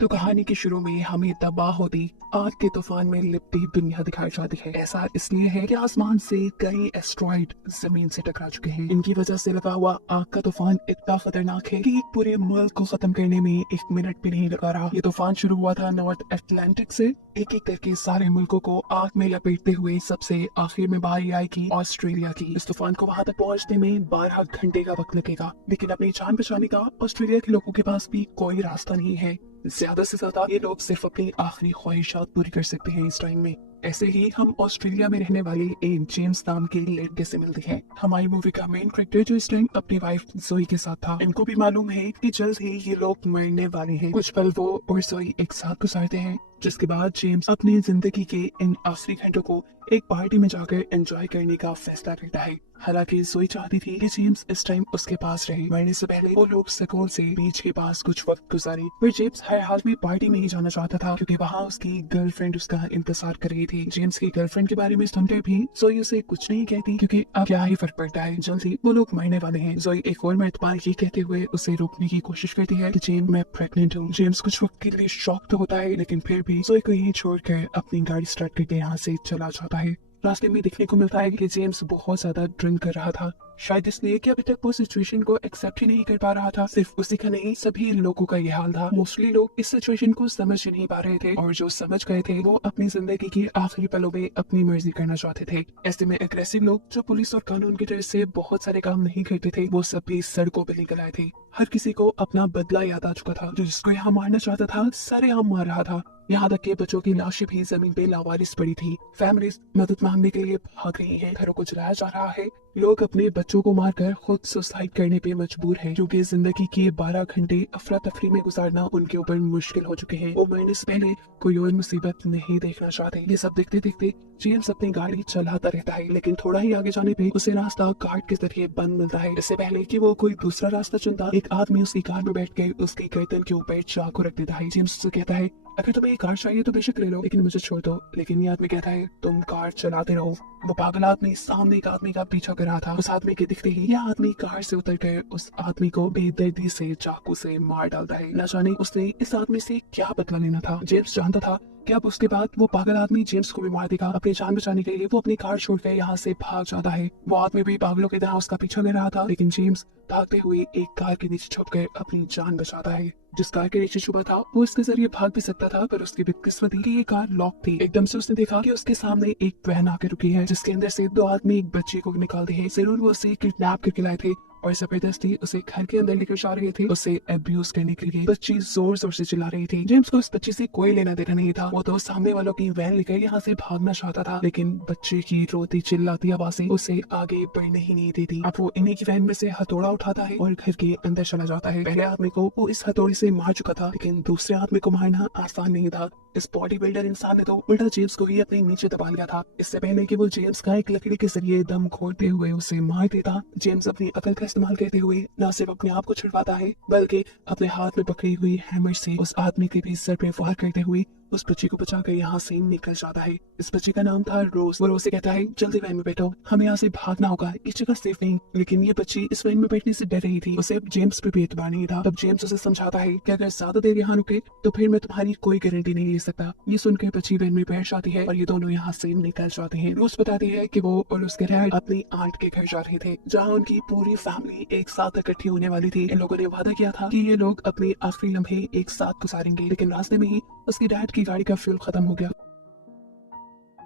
तो कहानी के शुरू में हमें तबाह होती आग के तूफान में लिपटी दुनिया दिखाई जाती है। ऐसा इसलिए है कि आसमान से कई एस्ट्रॉइड जमीन से टकरा चुके हैं। इनकी वजह से लगा हुआ आग का तूफान इतना खतरनाक है कि एक पूरे मुल्क को खत्म करने में 1 मिनट भी नहीं लगा रहा। ये तूफान शुरू हुआ था नॉर्थ अटलांटिक से, एक एक करके सारे मुल्कों को आग में लपेटते हुए सबसे आखिर में बारी आएगी ऑस्ट्रेलिया की। इस तूफान को वहां तक पहुंचने में 12 घंटे का वक्त लगेगा, लेकिन अपनी जान बचाने का ऑस्ट्रेलिया के लोगों के पास भी कोई रास्ता नहीं है। ज्यादा से ज्यादा ये लोग सिर्फ अपनी आखिरी ख्वाहिशात पूरी कर सकते हैं इस टाइम में। ऐसे ही हम ऑस्ट्रेलिया में रहने वाले एक जेम्स नाम के लड़के से मिलते हैं। हमारी मूवी का मेन कैरेक्टर जो इस टाइम अपनी वाइफ जोई के साथ था। इनको भी मालूम है कि जल्द ही ये लोग मरने वाले हैं। कुछ पल वो और जोई एक साथ गुजारते हैं, जिसके बाद जेम्स अपनी जिंदगी के इन आखिरी घंटों को एक पार्टी में जाकर एंजॉय करने का फैसला करता है। हालांकि जोई चाहती थी कि जेम्स इस टाइम उसके पास रहे। मरने से पहले वो लोग सुकून से बीच के पास कुछ वक्त गुजारे, पर जेम्स हर हाल में पार्टी में ही जाना चाहता था, क्योंकि वहाँ उसकी गर्लफ्रेंड उसका इंतजार कर रही थी। जेम्स की गर्लफ्रेंड के बारे में सुनते भी जोई उसे कुछ नहीं कहती, क्योंकि अब क्या ही फर्क पड़ता है, जल्दी वो लोग मरने वाले हैं। जोई एक और मर्तबा ये कहते हुए उसे रोकने की कोशिश करती है कि जेम्स, मैं प्रेग्नेंट हूँ। जेम्स कुछ वक्त के लिए शॉक तो होता है, लेकिन फिर भी जोई को यही छोड़कर अपनी गाड़ी स्टार्ट करके यहाँ से चला जाता है। रास्ते में देखने को मिलता है कि जेम्स बहुत ज्यादा ड्रिंक कर रहा था, शायद इसलिए कि अभी तक वो सिचुएशन को एक्सेप्ट ही नहीं कर पा रहा था। सिर्फ उसी का नहीं, सभी लोगों का ये हाल था। मोस्टली लोग इस सिचुएशन को समझ ही नहीं पा रहे थे, और जो समझ गए थे वो अपनी जिंदगी की आखिरी पलों में अपनी मर्जी करना चाहते थे। ऐसे में अग्रेसिव लोग जो पुलिस और कानून की तरफ से बहुत सारे काम नहीं करते थे, वो सब भी सड़कों पर निकल आए थे। हर किसी को अपना बदला याद आ चुका था। जो जिसको यहाँ मारना चाहता था सारे यहाँ मार रहा था। यहाँ तक के बच्चों की लाशें भी जमीन पे लावारिस पड़ी थी। फैमिलीज मदद मांगने के लिए भाग रही हैं, घरों को जलाया जा रहा है। लोग अपने बच्चों को मारकर खुद सुसाइड करने पे मजबूर हैं, क्योंकि जिंदगी के 12 घंटे अफरा तफरी में गुजारना उनके ऊपर मुश्किल हो चुके हैं। वो मरने से पहले कोई और मुसीबत नहीं देखना चाहते। ये सब देखते देखते जेम्स अपनी गाड़ी चलाता रहता है, लेकिन थोड़ा ही आगे जाने पे उसे रास्ता गार्ड के जरिए बंद मिलता है। इससे पहले कि वो कोई दूसरा रास्ता चुनता, एक आदमी उसकी कार में बैठ के उसकी गर्दन के ऊपर चाकू रख देता है। जेम्स से कहता है, अगर तुम्हें ये कार चाहिए तो बेशक ले लो, लेकिन मुझे छोड़ दो। लेकिन ये आदमी कहता है, तुम कार चलाते रहो। वो पागल आदमी सामने एक आदमी का पीछा कर रहा था। उस आदमी के दिखते ही यह आदमी कार से उतरकर उस आदमी को बेदर्दी से चाकू से मार डालता है। न जाने उसने इस आदमी से क्या बदला लेना था। जेम्स जानता था कि अब उसके बाद वो पागल आदमी जेम्स को भी मार देगा। अपनी जान बचाने के लिए वो अपनी कार छोड़कर यहाँ से भाग जाता है। वो आदमी भी पागलों की तरह उसका पीछा कर रहा था, लेकिन जेम्स भागते हुए एक कार के नीचे छुपकर अपनी जान बचाता है। जिस कार के नीचे छुपा था वो इसके जरिए भाग भी सकता था, पर उसकी बदकिस्मती कि ये कार लॉक थी। एकदम से उसने देखा कि उसके सामने एक वैन आकर रुकी है, जिसके अंदर से 2 आदमी एक बच्चे को निकालते हैं। जरूर वो उसे किडनैप करके लाए थे और जबरदस्ती उसे घर के अंदर लेकर जा रहे थे, उसे अब्यूज करने के लिए। बच्ची जोर जोर से चिल्ला रही थी। जेम्स को उस बच्ची से कोई लेना देना नहीं था। वो तो सामने वालों की वैन लेकर यहाँ से भागना चाहता था, लेकिन बच्चे की रोती चिल्लाती आवाजें उसे आगे बढ़ने ही नहीं देती। अब वो इन्हीं की वैन में से हथौड़ा उठाता है और घर के अंदर चला जाता है। पहले आदमी को वो इस हथौड़े से मार चुका था, लेकिन दूसरे आदमी को मारना आसान नहीं था। इस बॉडी बिल्डर इंसान ने तो उल्टा जेम्स को ही अपने नीचे दबा लिया था। इससे पहले कि वो जेम्स का एक लकड़ी के जरिए दम खोलते हुए उसे मार देता, जेम्स अपनी अकल का इस्तेमाल करते हुए न सिर्फ अपने आप को छुड़वाता है, बल्कि अपने हाथ में पकड़ी हुई हैमर से उस आदमी के भी सर पे वार करते हुए उस बच्ची को बचाकर यहाँ से निकल जाता है। इस बच्ची का नाम था रोज। वो रोज से कहता है, जल्दी वैन में बैठो, हमें यहाँ से भागना होगा, ये जगह सेफ नहीं। लेकिन ये बच्ची इस वैन में बैठने से डर रही थी। उसे जेम्स पे भी एतबार नहीं था। तब जेम्स उसे समझाता है कि अगर ज्यादा देर यहाँ रुके तो फिर मैं तुम्हारी कोई गारंटी नहीं ले सकता। ये सुनकर बच्ची वैन में बैठ जाती है और ये दोनों यहाँ से निकल जाते हैं। रोज बताती है कि वो और उसके डैड अपनी आंट के घर जा रहे थे, जहाँ उनकी पूरी फैमिली एक साथ इकट्ठी होने वाली थी। इन लोगों ने वादा किया था कि ये लोग अपने आखिरी लम्हे एक साथ गुजारेंगे, लेकिन रास्ते में ही उसके डैड की गाड़ी का फ्यूल खत्म हो गया।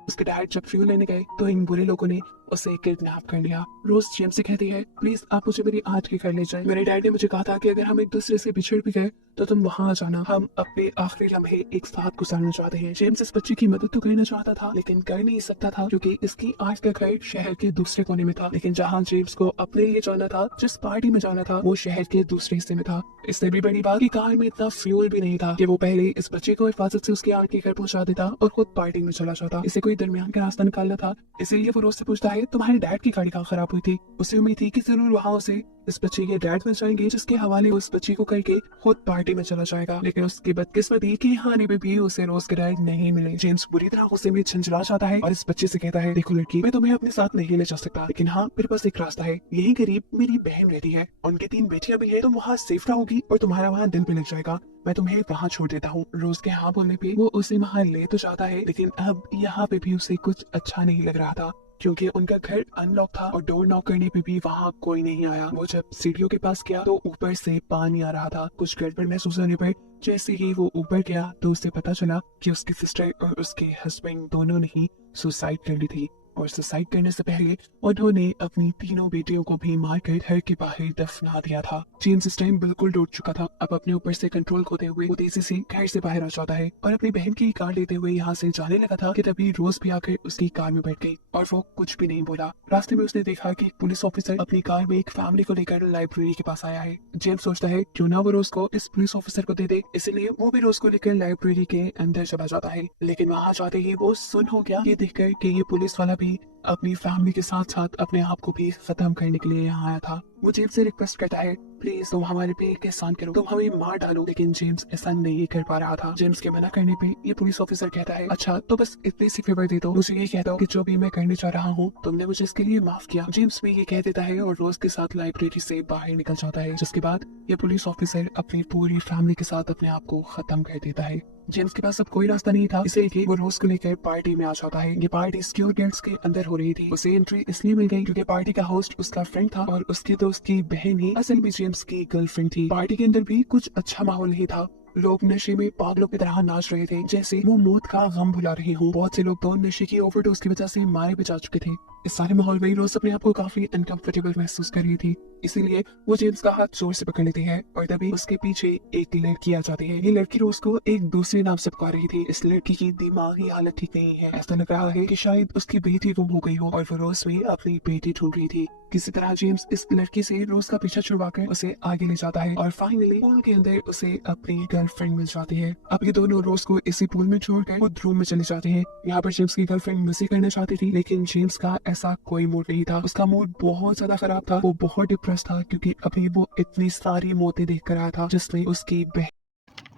उसके डैड जब फ्यूल लेने गए तो इन बुरे लोगों ने उसे किडनैप कर लिया। रोज जेम्स से कहती है, प्लीज आप मुझे मेरी आज के घर ले जाएं। मेरे डैड ने मुझे कहा था कि अगर हम एक दूसरे से बिछड़ भी गए तो तुम वहां आ जाना, हम अपने आखिरी लम्हे एक साथ गुजारना चाहते हैं। जेम्स इस बच्ची की मदद तो करना चाहता था, लेकिन कर नहीं सकता था, क्योंकि इसकी आज का घर शहर के दूसरे कोने में था। लेकिन जहाँ जेम्स को अपने लिए जाना था, जिस पार्टी में जाना था, वो शहर के दूसरे हिस्से में था। इससे भी बड़ी बात कि कार में इतना फ्यूल भी नहीं था कि वो पहले इस बच्चे को हिफाजत से उसके आंट के घर पहुंचा देता और खुद पार्टी में चला जाता। इसे कोई दरमियान का रास्ता निकालना था, इसीलिए वो रोज से पूछता है है तुम्हारे डैड की गाड़ी कहाँ खराब हुई थी। उसे उम्मीद थी कि जरूर वहाँ उसे इस बच्चे के डैड मिल जाएंगे, जिसके हवाले उस बच्चे को करके खुद पार्टी में चला जाएगा। लेकिन उसकी बदकिस्मती की हानि में भी उसे रोज के डैड नहीं मिले। जेम्स बुरी तरह गुस्से में झंझला जाता है और इस बच्चे से कहता है, देखो लड़की, मैं तुम्हें अपने साथ नहीं ले जा सकता, लेकिन हाँ मेरे पास एक रास्ता है। यही करीब मेरी बहन रहती है, उनकी 3 बेटियां भी है, तुम वहाँ सेफ रहोगी और तुम्हारा वहाँ दिल भी लग जाएगा। मैं तुम्हें वहाँ छोड़ देता हूँ। रोज के हाँ बोलने पे वो उसे वहाँ ले तो जाता है, लेकिन अब यहाँ पे भी उसे कुछ अच्छा नहीं लग रहा था, क्योंकि उनका घर अनलॉक था और डोर नॉक करने पे भी वहाँ कोई नहीं आया। वो जब सीढ़ियों के पास गया तो ऊपर से पानी आ रहा था। कुछ गड़बड़ महसूस होने पर जैसे ही वो ऊपर गया तो उसे पता चला कि उसकी सिस्टर और उसके हस्बैंड दोनों ने ही सुसाइड कर ली थी, और सुसाइड करने से पहले उन्होंने अपनी तीनों बेटियों को भी मारकर घर के बाहर दफना दिया था। जेम्स इस टाइम बिल्कुल डूब चुका था। अब अपने ऊपर से कंट्रोल खोते हुए वो तेजी से घर से बाहर आ जाता है और अपनी बहन की कार लेते हुए यहाँ से जाने लगा था कि तभी रोज भी आकर उसकी कार में बैठ गई और वो कुछ भी नहीं बोला। रास्ते में उसने देखा कि एक पुलिस ऑफिसर अपनी कार में एक फैमिली को लेकर लाइब्रेरी के पास आया है। जेम्स सोचता है क्यों ना वो रोज को इस पुलिस ऑफिसर को दे दे, इसलिए वो भी रोज को लेकर लाइब्रेरी के अंदर चला जाता है। लेकिन वहाँ जाते ही वो सुन हो गया ये देखकर कि ये पुलिस वाला भी अपनी फैमिली के साथ साथ अपने आप को भी खत्म करने के लिए यहाँ आया था। वो जेम्स से रिक्वेस्ट करता है, प्लीज तुम हमारे पे एक एहसान करो, तुम हमें मार डालो। लेकिन जेम्स ऐसा नहीं कर पा रहा था। जेम्स के मना करने पे ये पुलिस ऑफिसर कहता है, अच्छा तो बस इतनी सी फेवर दे दो, मुझे ये कहता हूँ कि जो भी मैं करने जा रहा हूँ तुमने मुझे इसके लिए माफ किया। जेम्स भी ये कह देता है और रोज के साथ लाइब्रेरी से बाहर निकल जाता है, जिसके बाद ये पुलिस ऑफिसर अपनी पूरी फैमिली के साथ अपने आप को खत्म कर देता है। जेम्स के पास अब कोई रास्ता नहीं था, इसलिए वो रोज को लेकर पार्टी में आ जाता है। ये पार्टी सिक्योर गेट्स के अंदर हो रही थी। उसे एंट्री इसलिए मिल गई क्योंकि पार्टी का होस्ट उसका फ्रेंड था और उसकी दोस्त की बहन ही असल में जेम्स की गर्लफ्रेंड थी। पार्टी के अंदर भी कुछ अच्छा माहौल नहीं था। लोग नशे में पागलों की तरह नाच रहे थे, जैसे वो मौत का गम भुला रहे हों। बहुत से लोग तो नशे की ओवरडोज की वजह से मारे भी जा चुके थे। इस सारे माहौल में रोज अपने आप को काफी अनकंफर्टेबल महसूस कर रही थी, इसीलिए वो जेम्स का हाथ जोर से पकड़ लेती है और तभी उसके पीछे एक लड़की आ जाती है। ये लड़की रोज को एक दूसरे नाम से पुकार रही थी। इस लड़की की दिमागी हालत ठीक नहीं है। ऐसा लग रहा है कि शायद उसकी बेटी गुम हो गई हो और वो रोज भी अपनी बेटी ढूंढ रही थी। किसी तरह जेम्स इस लड़की से रोज का पीछा छुड़वाकर उसे आगे ले जाता है और फाइनली पूल के अंदर उसे अपनी गर्लफ्रेंड मिल जाती है। अब ये दोनों रोज को इसी पूल में छोड़कर खुद रूम में चले जाते हैं। यहाँ पर जेम्स की गर्लफ्रेंड मस्ती करना चाहती थी, लेकिन जेम्स का ऐसा कोई मूड नहीं था। उसका मूड बहुत ज्यादा खराब था। वो बहुत डिप्रेस था क्योंकि अभी वो इतनी सारी मौतें देख कर आया था जिसमें उसकी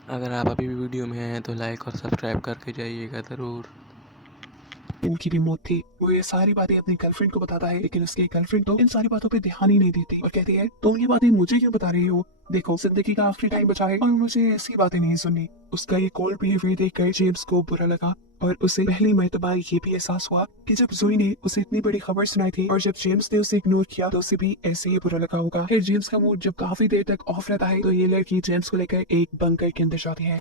अगर आप अभी भी वीडियो में हैं तो लाइक और सब्सक्राइब करके जाइएगा ज़रूर। इनकी भी मौत थी। वो ये सारी बातें अपनी गर्लफ्रेंड को बताता है, लेकिन उसकी गर्लफ्रेंड तो इन सारी बातों पे ध्यान ही नहीं देती और कहती है, तुम ये बातें मुझे क्यों बता रही हो? देखो जिंदगी का आखिरी टाइम बचा है और मुझे ऐसी बातें नहीं सुननी। उसका ये कोल्ड बिहेवियर देखकर जेम्स को बुरा लगा और उसे पहली मर्तबा ये भी एहसास हुआ कि जब जोई ने उसे इतनी बड़ी खबर सुनाई थी और जब जेम्स ने उसे इग्नोर किया तो उसे भी ऐसे ही बुरा लगा होगा। फिर जेम्स का मूड जब काफी देर तक ऑफ रहता है तो ये लड़की जेम्स को लेकर एक बंकर के अंदर जाती है।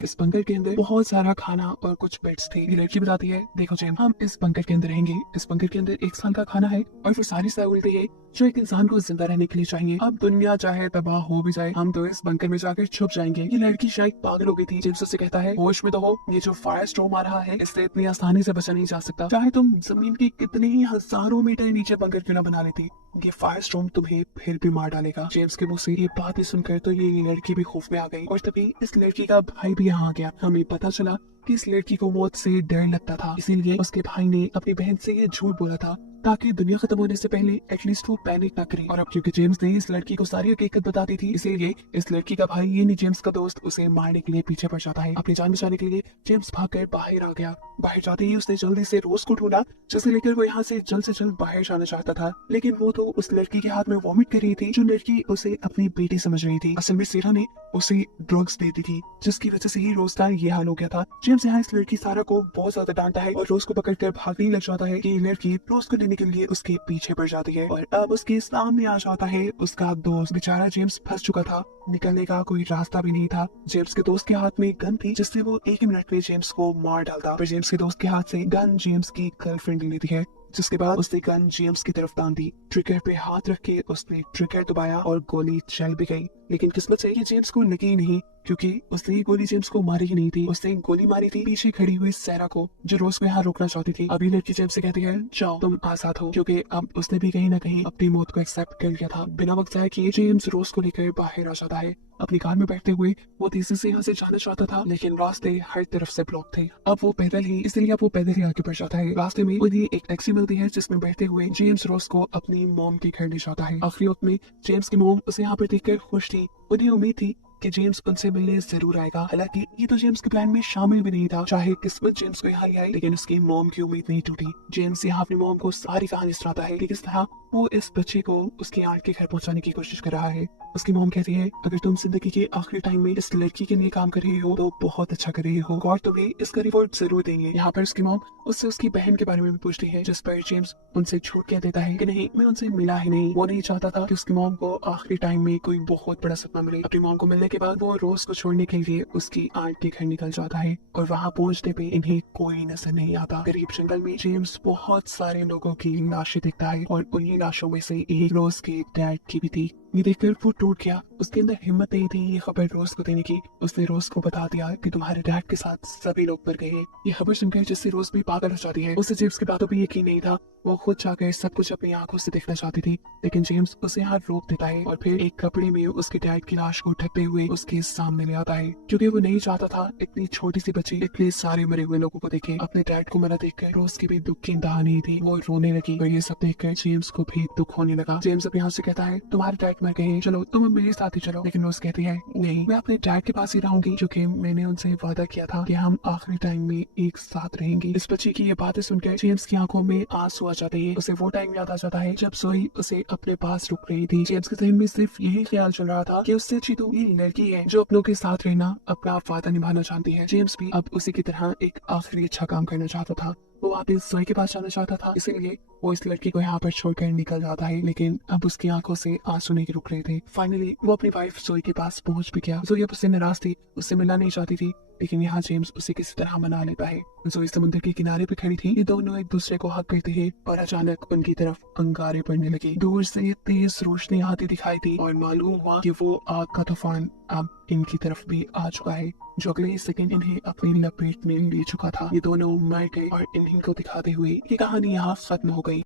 इस बंकर के अंदर बहुत सारा खाना और कुछ बेड्स थे। ये लड़की बताती है, देखो जेम्स, हम इस बंकर के अंदर रहेंगे। इस बंकर के अंदर 1 साल का खाना है और वो सारी सहूलतें हैं जो एक इंसान को जिंदा रहने के लिए चाहिए। अब दुनिया चाहे तबाह हो भी जाए, हम तो इस बंकर में जाकर छुप जाएंगे। ये लड़की शायद पागल हो गई थी। जेम्स उससे कहता है, होश में तो हो, ये जो फायर स्टॉर्म आ रहा है इससे इतनी आसानी से बचा नहीं जा सकता। चाहे तुम जमीन के कितने ही हजारों मीटर नीचे बंकर क्यों ना बना लेती, ये फायर स्टॉर्म तुम्हें फिर भी मार डालेगा। जेम्स के मुंह से ये बातें सुनकर तो ये लड़की भी खौफ में आ गई और तभी इस लड़की का भाई भी यहाँ आ गया। हमें पता चला कि इस लड़की को मौत से डर लगता था, इसीलिए उसके भाई ने अपनी बहन से ये झूठ बोला था ताकि दुनिया खत्म होने से पहले एटलीस्ट वो पैनिक ना करे। और अब क्योंकि जेम्स ने इस लड़की को सारी हकीकत बता दी थी, इसीलिए इस लड़की का भाई यानी जेम्स का दोस्त उसे मारने के लिए पीछे पड़ जाता है। अपनी जान बचाने के लिए जेम्स भागकर बाहर आ गया। बाहर जाते ही उसने जल्दी से रोज को ढूंढा, जिसे लेकर वो यहाँ से जल्द बाहर जाना चाहता था, लेकिन वो तो उस लड़की के हाथ में वॉमिट कर रही थी जो लड़की उसे अपनी बेटी समझ रही थी। असल में सेरा ने उसे ड्रग्स दे दी थी, जिसकी वजह से ही रोज का ये हाल हो गया था। जेम्स यहाँ इस लड़की सारा को बहुत ज्यादा डांटता है और रोज को पकड़कर भागने लग जाता है कि लड़की रोज को लेने के लिए उसके पीछे पड़ जाती है और अब उसके सामने आ जाता है उसका दोस्त। बेचारा जेम्स फंस चुका था, निकलने का कोई रास्ता भी नहीं था। जेम्स के दोस्त के हाथ में गन थी जिससे वो 1 मिनट में जेम्स को मार डालता, पर जेम्स के दोस्त के हाथ से गन जेम्स की गर्लफ्रेंड ले लेती है, जिसके बाद उसने गन जेम्स की तरफ तान दी। ट्रिगर पे हाथ रख के उसने ट्रिगर दबाया और गोली चल भी गई, लेकिन किस्मत से ये जेम्स को लगी नहीं क्योंकि उसने ये गोली जेम्स को मारी ही नहीं थी। उसने गोली मारी थी पीछे खड़ी हुई सैरा को, जो रोज को यहाँ रोकना चाहती थी। अभी लड़की जेम्स से कहती है, जाओ तुम आजाद हो, क्योंकि अब उसने भी कहीं ना कहीं अपनी मौत को एक्सेप्ट कर लिया था। बिना वक्त जाए किए जेम्स रोज को लेकर बाहर आ जाता है। अपनी कार में बैठते हुए वो तेजी से यहाँ से जाना चाहता था, लेकिन रास्ते हर तरफ से ब्लॉक थे। अब वो पैदल ही आगे बढ़ जाता है। रास्ते में उन्हें एक टैक्सी मिलती है जिसमें बैठते हुए जेम्स रॉस को अपनी मॉम के घर ले जाता है। आखिरी वक्त में जेम्स की मॉम उसे यहाँ पर देखकर खुश थी। उन्हें उम्मीद थी कि जेम्स उनसे मिलने जरूर आएगा। हालांकि ये तो जेम्स के प्लान में शामिल भी नहीं था। चाहे किस्मत जेम्स को यहाँ ले आई, लेकिन उसकी मॉम की उम्मीद नहीं टूटी। जेम्स यहाँ अपनी मॉम को सारी कहानी सुनाता है कि किस तरह वो इस बच्चे को उसकी आंट के घर पहुंचाने की कोशिश कर रहा है। उसकी मॉम कहती है, अगर तुम जिंदगी के आखिरी टाइम में इस लड़की के लिए काम कर रही हो तो बहुत अच्छा कर रही हो और तुम्हें इसका रिवॉर्ड जरूर देंगे। यहाँ पर उसकी मॉम उससे उसकी बहन के बारे में भी पूछती है, जिस पर जेम्स उनसे झूठ कह देता है कि नहीं, मैं उनसे मिला ही नहीं। वो नहीं चाहता था कि उसकी मॉम को आखिरी टाइम में कोई बहुत बड़ा सपना मिले। अपनी मॉम को मिलने के बाद वो रोज को छोड़ने के लिए उसकी आंट के घर निकल जाता है और वहाँ पहुंचने पे इन्हें कोई नजर नहीं आता। करीब जंगल में जेम्स बहुत सारे लोगों की लाशें देखता है और उन्हीं लाशों में से एक रोज के डैड की भी थी। ये देखकर वो टूट गया। उसके अंदर हिम्मत नहीं थी ये खबर रोज को देने की। उसने रोज को बता दिया कि तुम्हारे डैड के साथ सभी लोग मर गए हैं। ये खबर सुनकर जिससे रोज भी पागल हो जाती है। उसे जेम्स की बातों पर यकीन नहीं था। वो खुद जाकर सब कुछ अपनी आंखों से देखना चाहती थी, लेकिन जेम्स उसे यहाँ रोक देता है और फिर एक कपड़े में उसके डैड की लाश को ढकते हुए उसके सामने ले आता है, क्योंकि वो नहीं चाहता था इतनी छोटी सी बच्ची इतने सारे मरे हुए लोगों को देखे। अपने डैड को मरा देखकर रोज की भी दुख की इंतहा नहीं थी। वो रोने लगी और ये सब देखकर जेम्स को भी दुख होने लगा। जेम्स अब यहाँ से कहता है, तुम्हारे डैड मर गए, चलो तुम मेरे साथ ही चलो। लेकिन रोज कहती है, नहीं, मैं अपने डैड के पास ही रहूंगी, क्योंकि मैंने उनसे वादा किया था कि हम आखिरी टाइम में एक साथ रहेंगे। इस बच्ची की ये बातें सुनकर जेम्स की आंखों में आंसू आ जाते हैं। उसे वो टाइम याद आ जाता है जब जोई उसे अपने पास रुक रही थी। जेम्स के जहन में सिर्फ यही ख्याल चल रहा था कि उससे अच्छी तो ये लड़की है जो अपनों के साथ रहना, अपना वादा निभाना चाहती है। जेम्स भी अब उसी की तरह एक आखिरी अच्छा काम करना चाहता था। वो वापस जोई के पास जाना चाहता था, इसीलिए वो इस लड़की को यहाँ पर छोड़कर निकल जाता है। लेकिन अब उसकी आंखों से आंसू नहीं रुक रहे थे। फाइनली वो अपनी वाइफ जोई के पास पहुंच भी गया। जोई अब उससे नाराज थी, उससे मिलना नहीं चाहती थी, लेकिन यहाँ जेम्स उसे किसी तरह मना लेता है। जोई समुद्र के किनारे पे खड़ी थी। ये दोनों एक दूसरे को हक करते हैं और अचानक उनकी तरफ अंगारे पड़ने लगे। दूर से तेज रोशनी आती दिखाई दी और मालूम हुआ कि वो आग का तूफान अब इनकी तरफ भी आ चुका है, जो अगले सेकंड इन्हें अपनी लपेट में ले चुका था। ये दोनों मर गए और इन्हीं को दिखाते हुए ये कहानी यहाँ खत्म हो गई।